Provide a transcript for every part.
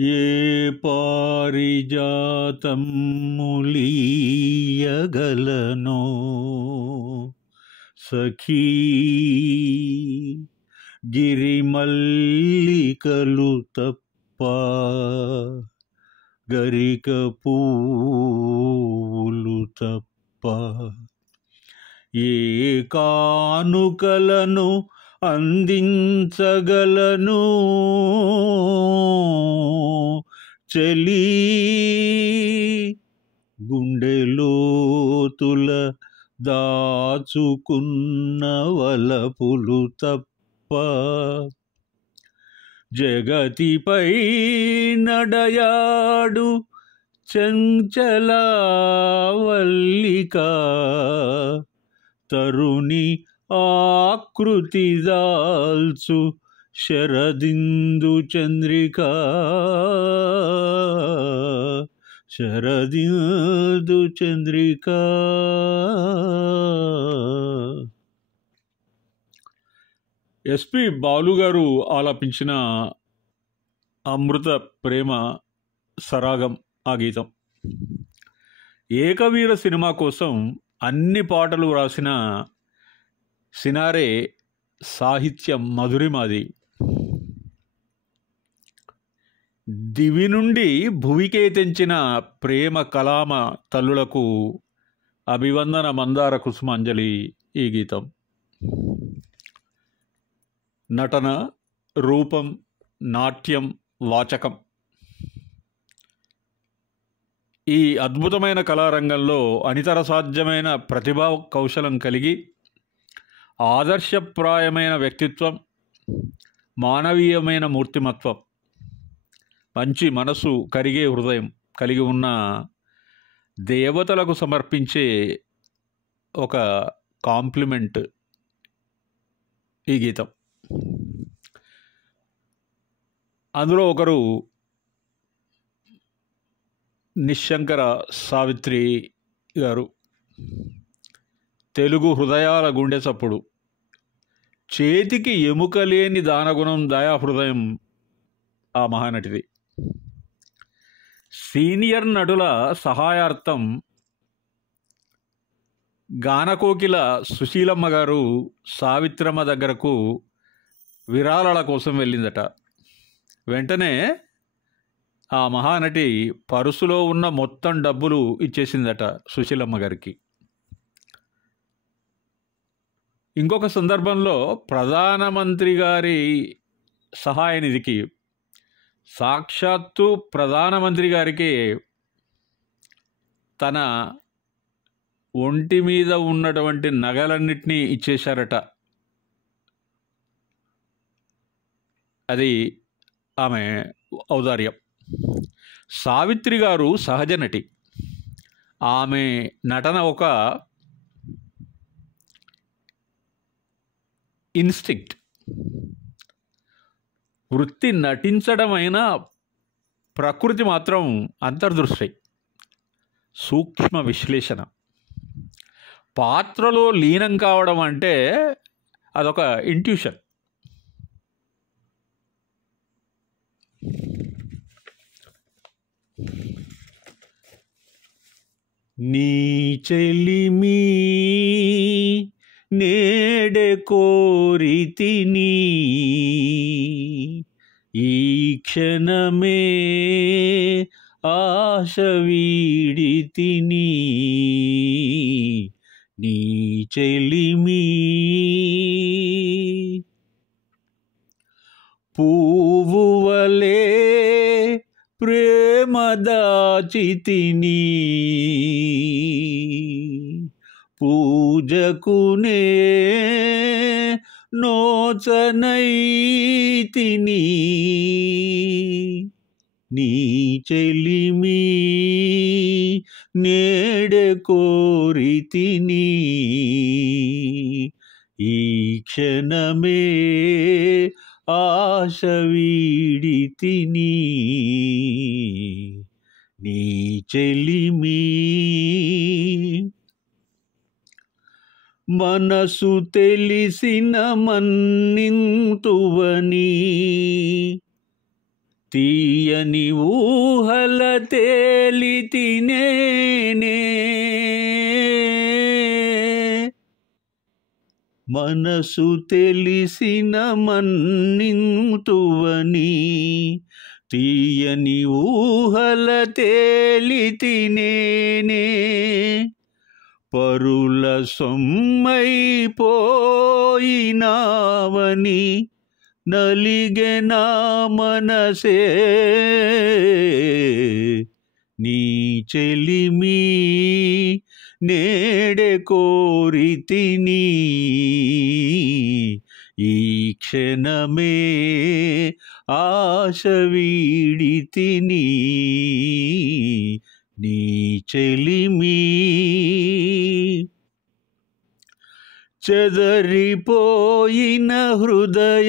ఏ పారిజాతములీయగలనో సఖీ గిరిమల్లికలు తప్ప గరిక పూలు తప్ప ఏ కానుకలను అందించగలను చలి గుండెలోతుల దాచుకున్న వలపులు తప్ప జగతిపై నడయాడు చంచల వల్లిక తరుణి ఆకృతి దాల్చు శరదిందు చంద్రిక శరదిందు చంద్రిక. ఎస్పి బాలు గారు ఆలపించిన అమృత ప్రేమ సరాగం ఆ గీతం. ఏకవీర సినిమా కోసం అన్ని పాటలు రాసిన సినారే సాహిత్యం మధురిమాది. దివి నుండి భువికే తెంచిన ప్రేమ కలామ తల్లులకు అభివందన మందార కుసుమాంజలి ఈ గీతం. నటన, రూపం, నాట్యం, వాచకం ఈ అద్భుతమైన కళారంగంలో అనితర సాధ్యమైన ప్రతిభా కౌశలం కలిగి ఆదర్శప్రాయమైన వ్యక్తిత్వం, మానవీయమైన మూర్తిమత్వం, మంచి మనసు, కరిగే హృదయం కలిగి ఉన్న దేవతలకు సమర్పించే ఒక కాంప్లిమెంట్ ఈ గీతం. అందులో ఒకరు నిశంకర సావిత్రి గారు. తెలుగు హృదయాల గుండె చప్పుడు, చేతికి ఎముక లేని దానగుణం, దయాహృదయం ఆ మహానటిది. సీనియర్ నటుల సహాయార్థం గానకోకిల సుశీలమ్మ గారు సావిత్రమ్మ దగ్గరకు విరాళాల కోసం వెళ్ళిందట. వెంటనే ఆ మహానటి పరుసులో ఉన్న మొత్తం డబ్బులు ఇచ్చేసిందట సుశీలమ్మ గారికి. ఇంకొక సందర్భంలో ప్రధానమంత్రి గారి సహాయ నిధికి, సాక్షాత్తు ప్రధానమంత్రి గారికి తన ఒంటి మీద ఉన్నటువంటి నగలన్నిటినీ ఇచ్చేశారట. అది ఆమె ఔదార్యం. సావిత్రి గారు సహజ నటి. ఆమె నటన ఒక ఇన్స్టింక్ట్. వృత్తి నటించడమైన ప్రకృతి మాత్రం అంతర్దృష్టి, సూక్ష్మ విశ్లేషణ. పాత్రలో లీనం కావడం అంటే అదొక ఇంట్యూషన్. నీ చెలిమి నేడే కోరితిని, ఈ క్షణమే ఆశ వీడితిని. నీ చెలిమి పువ్వువలే ప్రేమ దాచితిని, పూజకునే నోచనైతిని. నీ చెలిమి నేడే కోరితిని, ఈ క్షణమే ఆశ వీడితిని. నీ చెలిమి మనసు తెలిసిన మన్నింతువని, తీయని ఊహల తేలితినేనే, మనసు తెలిసిన మన్నింతువని. తీయని ఊహల తేలితినేనే, పరుల సొమ్మైపోయినావని నలిగెనా మనసే. నీ చెలిమి నేడే కోరితిని, ఈ క్షణమే ఆశ వీడితిని. నీ చెలిమి చెదరిపోయిన హృదయములోన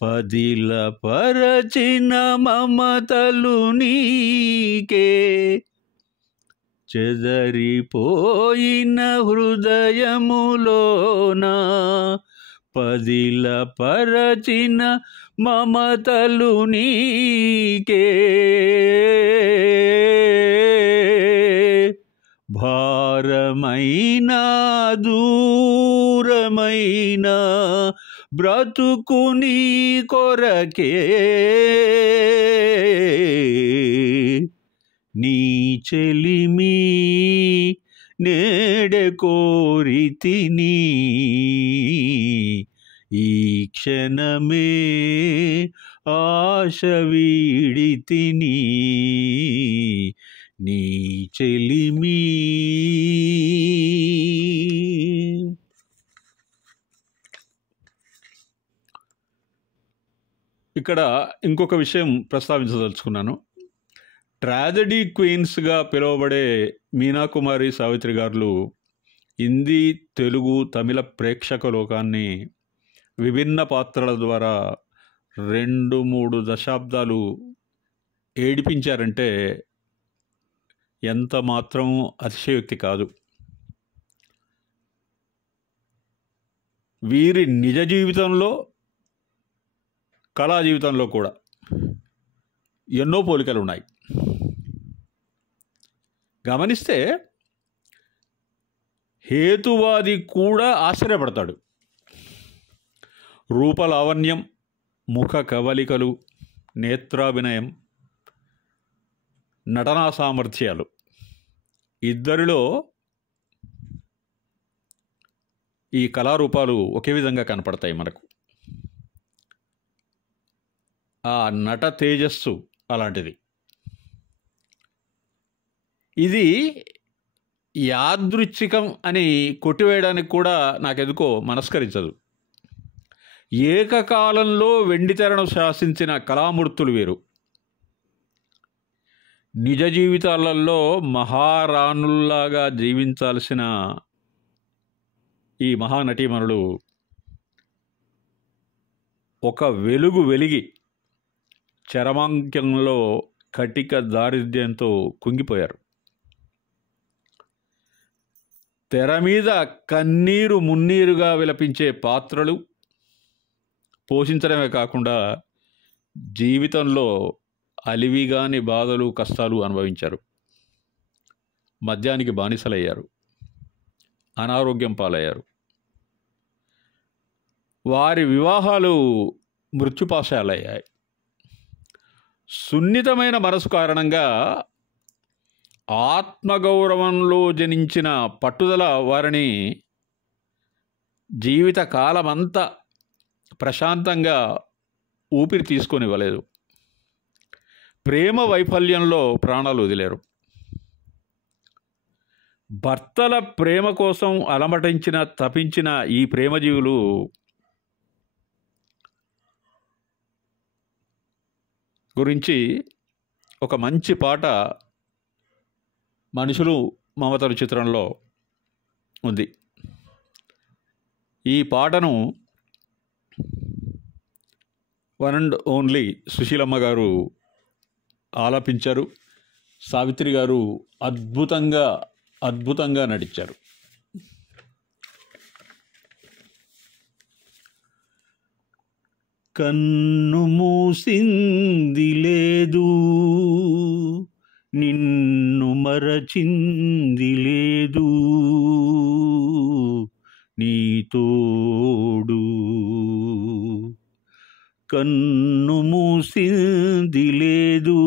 పదిల పరచిన మమతలు నీకే. చెదరిపోయిన హృదయములోన పదిల పరచిన మమతలు నీకే. భారమైన దూరమైన బ్రతుకు నీ కొరకే. నీ చెలిమి నేడే కోరితిని, ఈ క్షణమే ఆశ వీడితిని. నీ చెలిమి. ఇక్కడ ఇంకొక విషయం ప్రస్తావించదలుచుకున్నాను. ట్రాజడీ క్వీన్స్గా పిలువబడే మీనాకుమారి, సావిత్రి గారు హిందీ, తెలుగు, తమిళ ప్రేక్షక లోకాన్ని విభిన్న పాత్రల ద్వారా 2-3 దశాబ్దాలు ఏడిపించారంటే ఎంత మాత్రం అతిశయోక్తి కాదు. వీరి నిజ జీవితంలో, కళా జీవితంలో కూడా ఎన్నో పోలికలు ఉన్నాయి. గమనిస్తే హేతువాది కూడా ఆశ్చర్యపడతాడు. రూపలావణ్యం, ముఖ కవలికలు, నేత్రాభినయం, నటనా సామర్థ్యాలు ఇద్దరిలో ఈ కళారూపాలు ఒకే విధంగా కనపడతాయి మనకు. ఆ నట తేజస్సు అలాంటిది. ఇది యాదృచ్ఛికం అని కొట్టివేయడానికి కూడా నాకెందుకో మనస్కరించదు. ఏకకాలంలో వెండితెరను శాసించిన కళామూర్తులు వీరు. నిజ జీవితాలలో మహారాణుల్లాగా జీవించాల్సిన ఈ మహానటీమణులు ఒక వెలుగు వెలిగి చరమాంక్యంలో కటిక దారిద్ర్యంతో కుంగిపోయారు. తెర మీద కన్నీరు మున్నీరుగా విలపించే పాత్రలు పోషించడమే కాకుండా జీవితంలో అలివిగాని బాధలు, కష్టాలు అనుభవించారు. మద్యానికి బానిసలయ్యారు, అనారోగ్యం పాలయ్యారు. వారి వివాహాలు మృత్యుపాశాలయ్యాయి. సున్నితమైన మనసు కారణంగా ఆత్మగౌరవంలో జనించిన పట్టుదల వారిని జీవిత కాలమంతా ప్రశాంతంగా ఊపిరి తీసుకొనివ్వలేదు. ప్రేమ వైఫల్యంలో ప్రాణాలు వదిలేరు. భర్తల ప్రేమ కోసం అలమటించిన, తపించిన ఈ ప్రేమజీవులు గురించి ఒక మంచి పాట మనుషులు మమతలు చిత్రంలో ఉంది. ఈ పాటను వన్ అండ్ ఓన్లీ సుశీలమ్మ గారు ఆలపించారు. సావిత్రి గారు అద్భుతంగా నటించారు. కన్ను మూసింది లేదు, నిన్ను మరచింది లేదు, నీ తోడు. కన్ను మూసింది లేదు,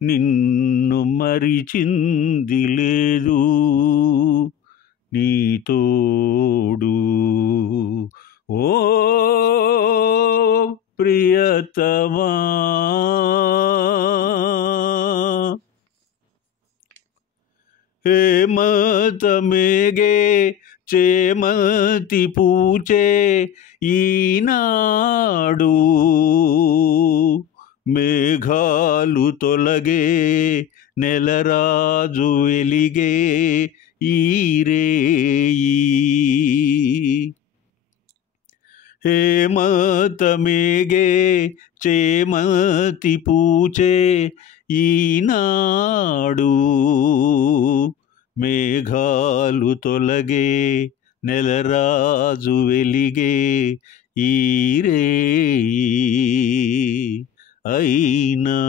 నిన్ను మరిచింది లేదు, నీ తోడు. ఓ ప్రియతమా, హేమతమేగే చేమతి పూచే ఈనాడు, మేఘాలు తొలగే నెలరాజు వెలిగే ఈరేయి. హేమతమేగే చేమతి పూచే ఈనాడు, మేఘాలు తొలగే నెలరాజు వెలిగే ఈరేయి. అయినా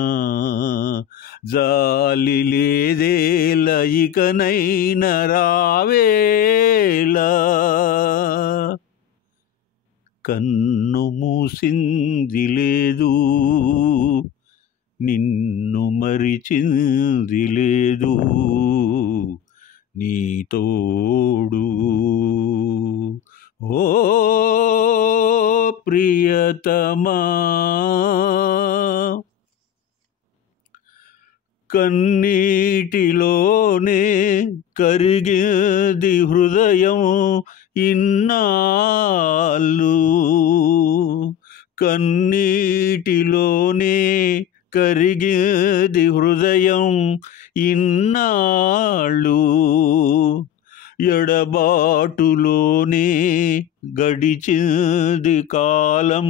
జాలి లేదేల ఇకనైన రావేలా, కన్ను మూసింది లేదు, నిన్ను మరిచింది లేదు, నీ తోడు. ఓ ప్రియతమా, కన్నీటిలోనే కరిగేది హృదయం ఇన్నాళ్ళు, కన్నీటిలోనే కరిగేది హృదయం ఇన్నాళ్ళు, ఎడబాటులోనే గడిచింది కాలం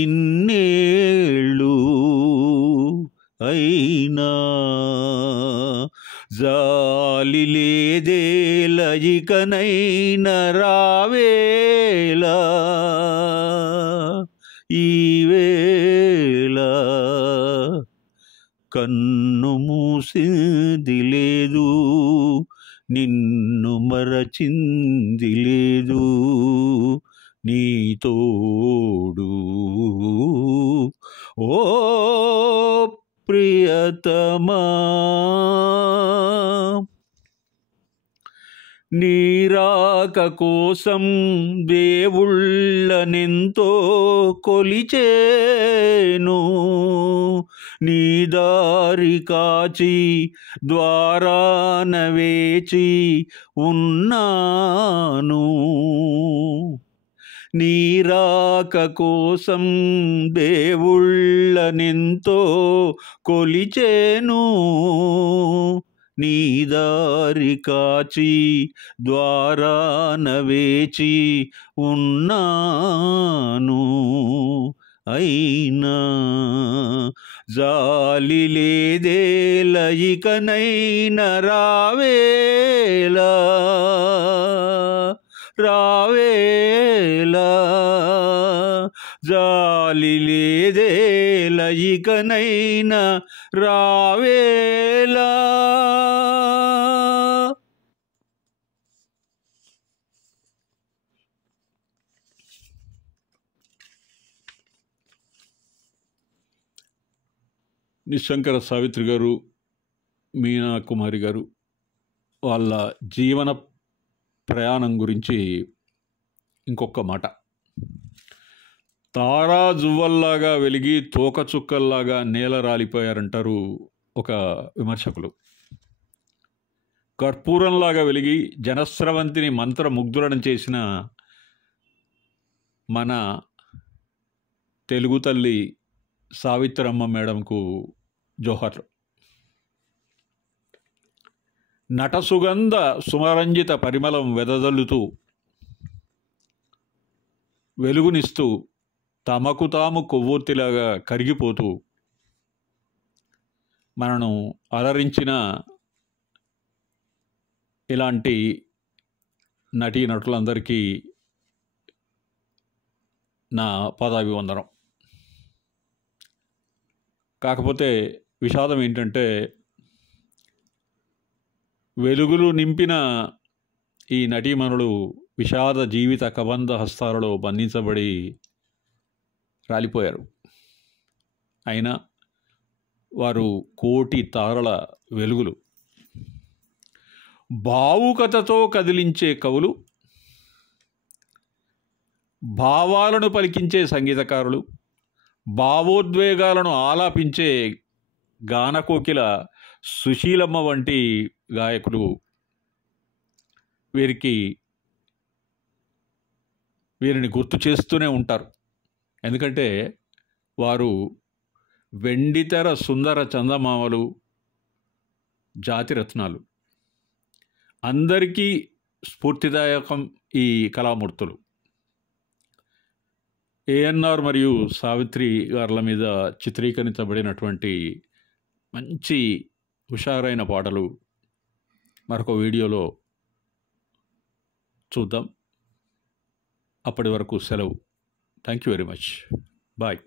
ఇన్నేళ్ళు. అయినా జాలి లేదేల ఇకనైన రావేలా, ఈవేళ కన్ను మూసింది లేదు, నిన్ను మరచింది లేదు, నీ తోడు. ఓ ప్రియతమా, నీరాక కోసం దేవుళ్ళనెంతో కొలిచేను, నీ దారి కాచి ద్వారాన వేచి ఉన్నాను. నీరాక కోసం దేవుళ్ళనెంతో కొలిచేను, నీ దారి కాచి ద్వారాన వేచి ఉన్నాను. అయినా జాలి లేదేల ఇకనైన రావేలా, రావేలా, జాలి లేదేల ఇకనైనా రావేలా. నిశంకర సావిత్రి గారు, మీనా కుమారి గారు వాళ్ళ జీవన ప్రయాణం గురించి ఇంకొక మాట. తారాజువ్వల్లాగా వెలిగి తోకచుక్కల్లాగా నేల రాలిపోయారంటారు ఒక విమర్శకులు. కర్పూరంలాగా వెలిగి జనస్రవంతిని మంత్రముగ్ధులను చేసిన మన తెలుగు తల్లి సావిత్రమ్మ మేడంకు జోహార్లు. నట సుగంధ సుమరంజిత పరిమళం వెదజల్లుతూ వెలుగునిస్తూ తమకు తాము కొవ్వొత్తిలాగా కరిగిపోతూ మనను అలరించిన ఇలాంటి నటీనటులందరికీ నా పాదాభివందనం. కాకపోతే విషాదం ఏంటంటే, వెలుగులు నింపిన ఈ నటీమణులు విషాద జీవిత కబంధ హస్తాలలో బంధించబడి రాలిపోయారు. అయినా వారు కోటి తారల వెలుగులు. భావుకతతో కదిలించే కవులు, భావాలను పలికించే సంగీతకారులు, భావోద్వేగాలను ఆలాపించే గానకోకిల సుశీలమ్మ వంటి గాయకులు వీరిని గుర్తు చేస్తూనే ఉంటారు. ఎందుకంటే వారు వెండితెర సుందర చందమామలు, జాతిరత్నాలు. అందరికీ స్ఫూర్తిదాయకం ఈ కళామూర్తులు. ఏఎన్ఆర్ మరియు సావిత్రి గారుల మీద చిత్రీకరించబడినటువంటి మంచి హుషారైన పాటలు మరొక వీడియోలో చూద్దాం. అప్పటి వరకు సెలవు. Thank you very much. Bye.